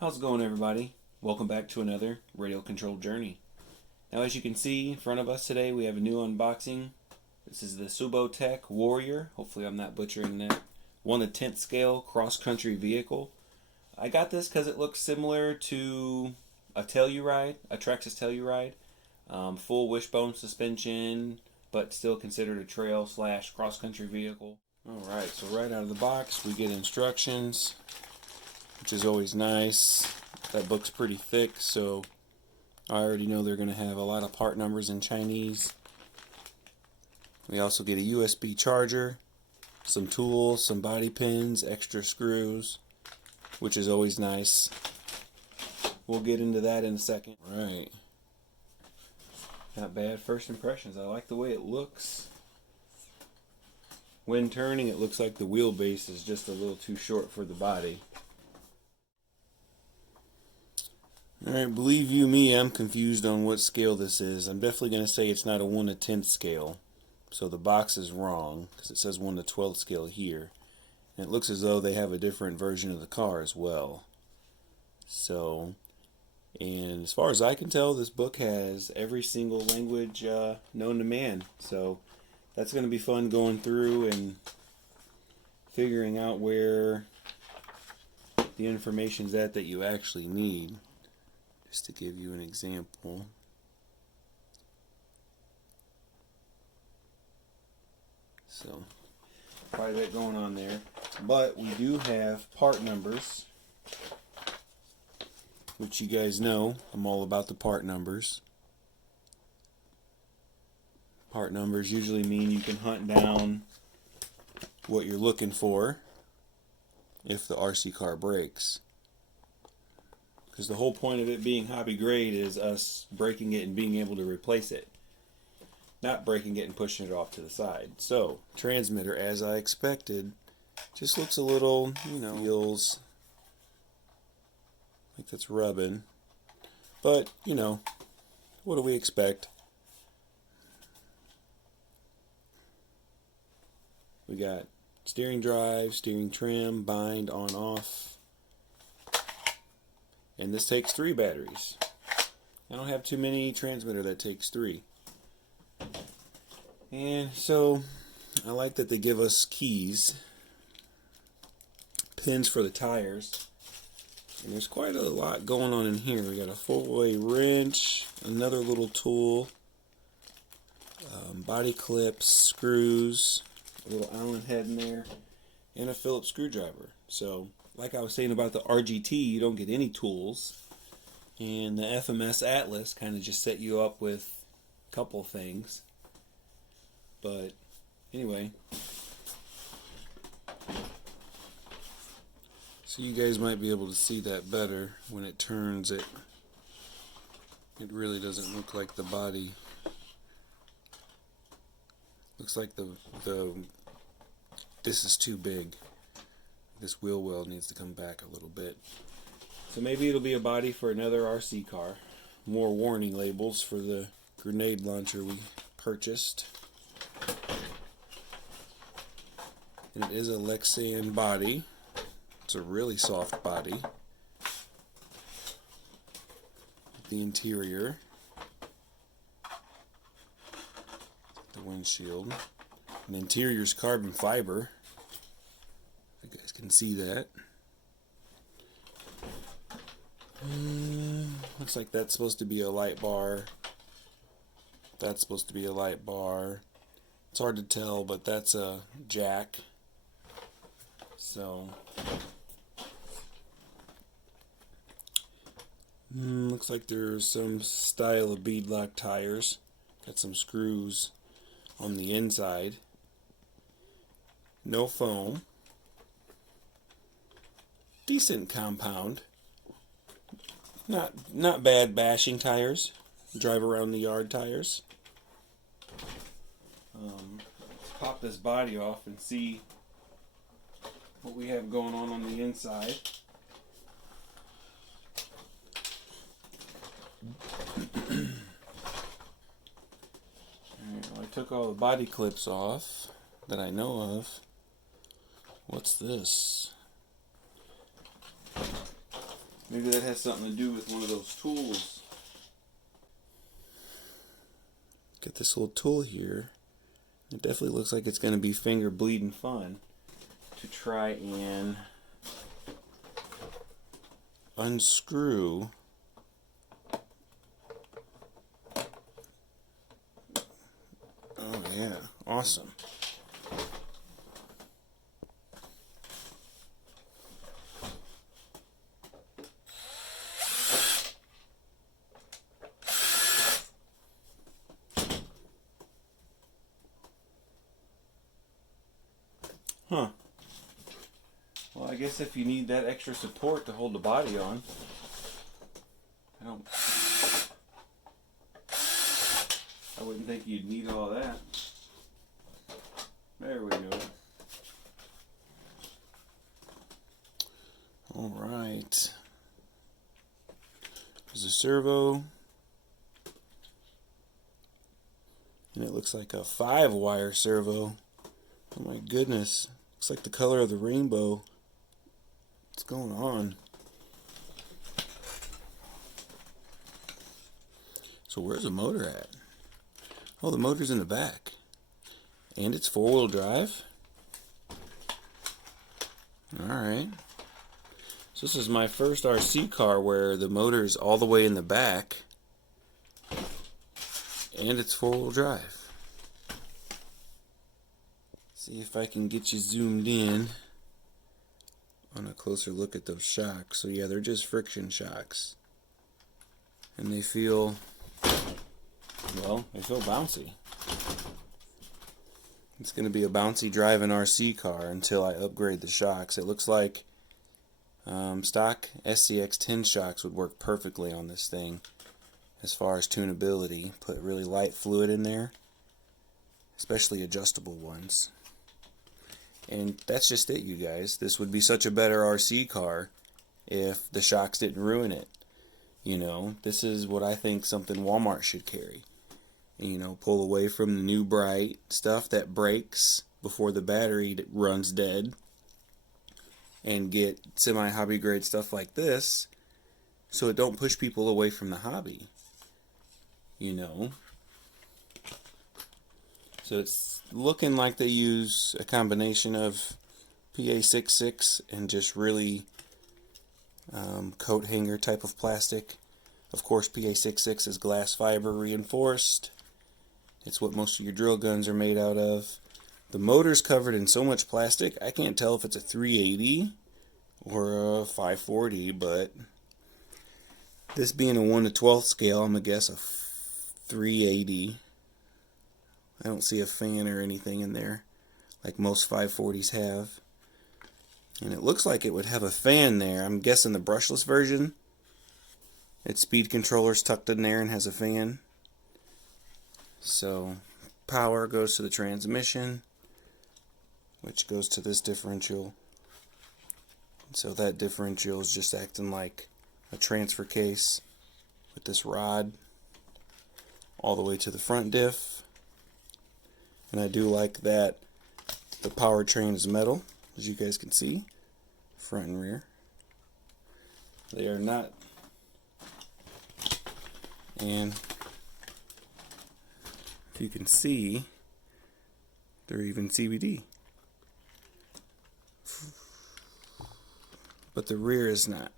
How's it going, everybody? Welcome back to another radio controlled journey. Now, as you can see in front of us today, we have a new unboxing. This is the Subotech Warrior. Hopefully I'm not butchering that. 1/10 scale cross-country vehicle. I got this because it looks similar to a Telluride, a Traxxas Telluride. Full wishbone suspension, but still considered a trail / cross-country vehicle. Alright, so right out of the box we get instructions, which is always nice. That book's pretty thick, so I already know they're going to have a lot of part numbers in Chinese. We also get a USB charger, some tools, some body pins, extra screws, which is always nice. We'll get into that in a second. Right. Not bad first impressions. I like the way it looks. When turning, it looks like the wheelbase is just a little too short for the body. Alright, believe you me, I'm confused on what scale this is. I'm definitely going to say it's not a 1/10 scale. So the box is wrong, because it says 1/12 scale here. And it looks as though they have a different version of the car as well. So, and as far as I can tell, this book has every single language known to man. So that's going to be fun going through and figuring out where the information's at that you actually need. Just to give you an example. So, quite a bit going on there. But we do have part numbers, which you guys know, I'm all about the part numbers. Part numbers usually mean you can hunt down what you're looking for if the RC car breaks. Because the whole point of it being hobby grade is us breaking it and being able to replace it. Not breaking it and pushing it off to the side. So, transmitter, as I expected, just looks a little, feels like that's rubbing. But, what do we expect? We got steering drive, steering trim, bind, on, off. And this takes 3 batteries. I don't have too many transmitter that takes 3. And so I like that they give us keys, pins for the tires, and there's quite a lot going on in here. We got a 4-way wrench, another little tool, body clips, screws, a little Allen head in there, and a Phillips screwdriver. So, like I was saying about the RGT, you don't get any tools, and the FMS Atlas kind of just set you up with a couple things. But anyway, so you guys might be able to see that better when it turns. It really doesn't look like the body. Looks like this is too big. This wheel well needs to come back a little bit. So maybe it'll be a body for another RC car. More warning labels for the grenade launcher we purchased. And it is a Lexan body. It's a really soft body. The interior. The windshield. And the interior's carbon fiber. You guys can see that. Looks like that's supposed to be a light bar. That's supposed to be a light bar. It's hard to tell, but that's a jack. So, looks like there's some style of beadlock tires. Got some screws on the inside. No foam. Decent compound. Not bad bashing tires. Drive around the yard tires. Let's pop this body off and see what we have going on the inside. Alright, well, I took all the body clips off that I know of. What's this? Maybe that has something to do with one of those tools. Get this little tool here. It definitely looks like it's going to be finger bleeding fun to try and unscrew oh yeah, awesome. Huh. Well, I guess if you need that extra support to hold the body on, I wouldn't think you'd need all that. There we go. All right. There's a servo. And it looks like a 5-wire servo. Oh my goodness. Looks like the color of the rainbow. What's going on? So where's the motor at? Oh, the motor's in the back. And it's 4-wheel drive. Alright. So this is my first RC car where the motor is all the way in the back. And it's 4-wheel drive. See if I can get you zoomed in on a closer look at those shocks. So yeah, they're just friction shocks. And they feel, well, they feel bouncy. It's going to be a bouncy driving RC car until I upgrade the shocks. It looks like stock SCX 10 shocks would work perfectly on this thing as far as tunability. Put really light fluid in there, especially adjustable ones. And that's just it, you guys. This would be such a better RC car if the shocks didn't ruin it. You know, this is what I think something Walmart should carry. You know, pull away from the new bright stuff that breaks before the battery runs dead, and get semi-hobby grade stuff like this so it don't push people away from the hobby. You know, so it's looking like they use a combination of PA66 and just really coat hanger type of plastic. Of course, PA66 is glass fiber reinforced. It's what most of your drill guns are made out of. The motor's covered in so much plastic, I can't tell if it's a 380 or a 540, but this being a 1 to 12 scale, I'm going to guess a 380. I don't see a fan or anything in there like most 540s have. And it looks like it would have a fan there. I'm guessing the brushless version, its speed controller's tucked in there and has a fan. So power goes to the transmission, which goes to this differential. So that differential is just acting like a transfer case with this rod all the way to the front diff. And I do like that the powertrain is metal, as you guys can see, front and rear. They are not, and if you can see, they're even CVD. But the rear is not.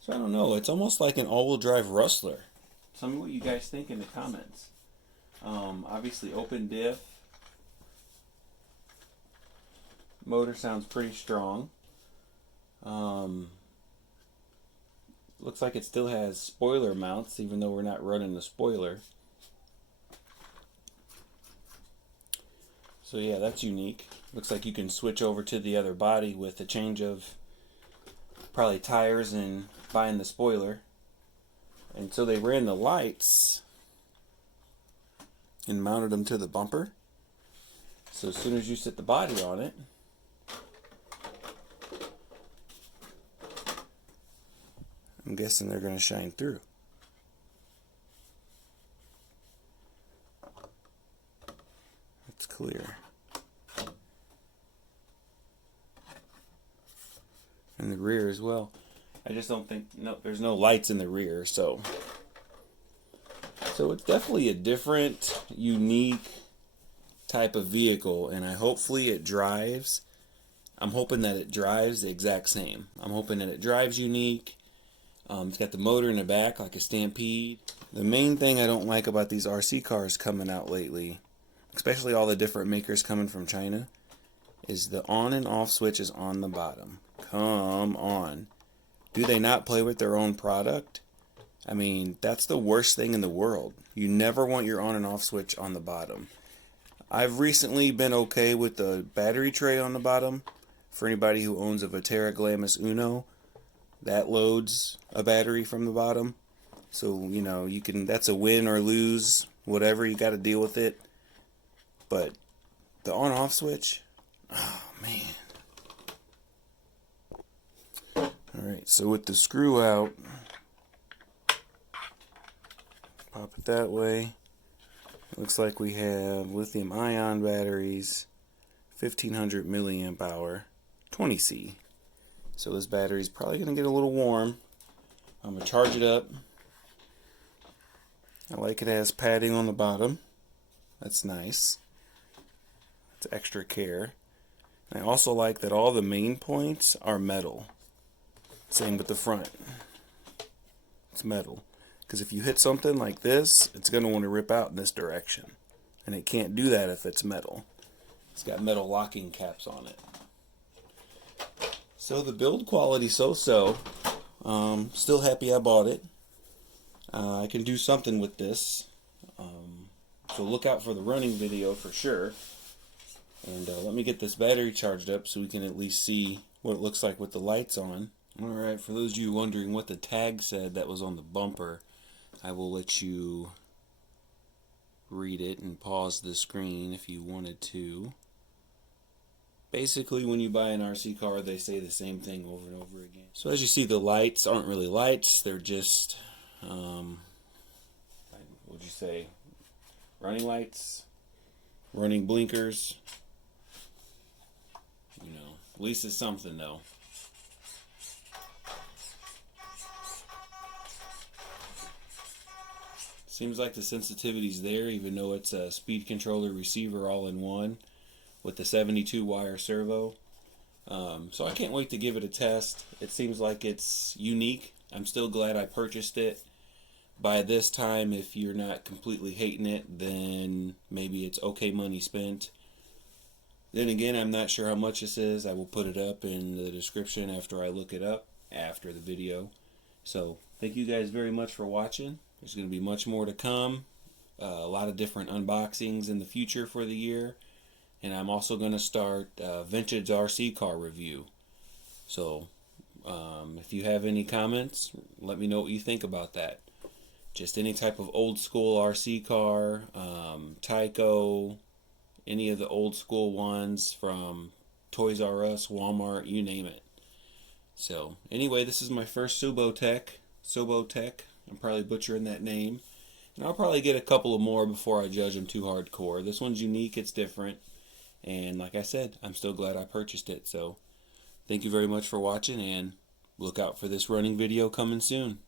So I don't know, it's almost like an all-wheel drive Rustler. Tell me what you guys think in the comments. Obviously open diff. Motor sounds pretty strong. Looks like it still has spoiler mounts, even though we're not running the spoiler. So yeah, that's unique. Looks like you can switch over to the other body with a change of probably tires and buying the spoiler. And so they ran the lights and mounted them to the bumper. So as soon as you set the body on it, I'm guessing they're going to shine through. That's cool. clear. And the rear as well. I just don't think, no, there's no lights in the rear, so it's definitely a different, unique type of vehicle, and hopefully it drives. I'm hoping that it drives the exact same. I'm hoping that it drives unique. It's got the motor in the back like a Stampede. The main thing I don't like about these RC cars coming out lately, especially all the different makers coming from China, is the on and off switch is on the bottom. Come on. Do they not play with their own product? I mean, that's the worst thing in the world. You never want your on and off switch on the bottom. I've recently been okay with the battery tray on the bottom. For anybody who owns a Vatera Glamis Uno, that loads a battery from the bottom. So, you know, you can, that's a win or lose, whatever, you got to deal with it. But the on-off switch, oh man. Alright, so with the screw out, pop it that way. It looks like we have lithium ion batteries, 1500 milliamp hour, 20C. So this battery is probably going to get a little warm. I'm going to charge it up. I like it has padding on the bottom. That's nice. It's extra care. And I also like that all the main points are metal. Same with the front. It's metal. Because if you hit something like this, it's going to want to rip out in this direction. And it can't do that if it's metal. It's got metal locking caps on it. So the build quality so-so. Still happy I bought it. I can do something with this. So look out for the running video for sure. And let me get this battery charged up so we can at least see what it looks like with the lights on. Alright, for those of you wondering what the tag said that was on the bumper, I will let you read it and pause the screen if you wanted to. Basically, when you buy an RC car, they say the same thing over and over again. So as you see, the lights aren't really lights. They're just, what would you say, running lights, running blinkers. You know, at least it's something though. Seems like the sensitivity's there, even though it's a speed controller receiver all in one with the 72 wire servo. So I can't wait to give it a test. It seems like it's unique. I'm still glad I purchased it. By this time, if you're not completely hating it, then maybe it's okay money spent. Then again, I'm not sure how much this is. I will put it up in the description after I look it up after the video. So thank you guys very much for watching. There's going to be much more to come. A lot of different unboxings in the future for the year. And I'm also going to start vintage RC car review. So if you have any comments, let me know what you think about that. Just any type of old school RC car, Tyco, any of the old school ones from Toys R Us, Walmart, you name it. So anyway, this is my first Subotech. I'm probably butchering that name. And I'll probably get a couple of more before I judge them too hardcore. This one's unique, it's different. And like I said, I'm still glad I purchased it. So thank you very much for watching, and look out for this running video coming soon.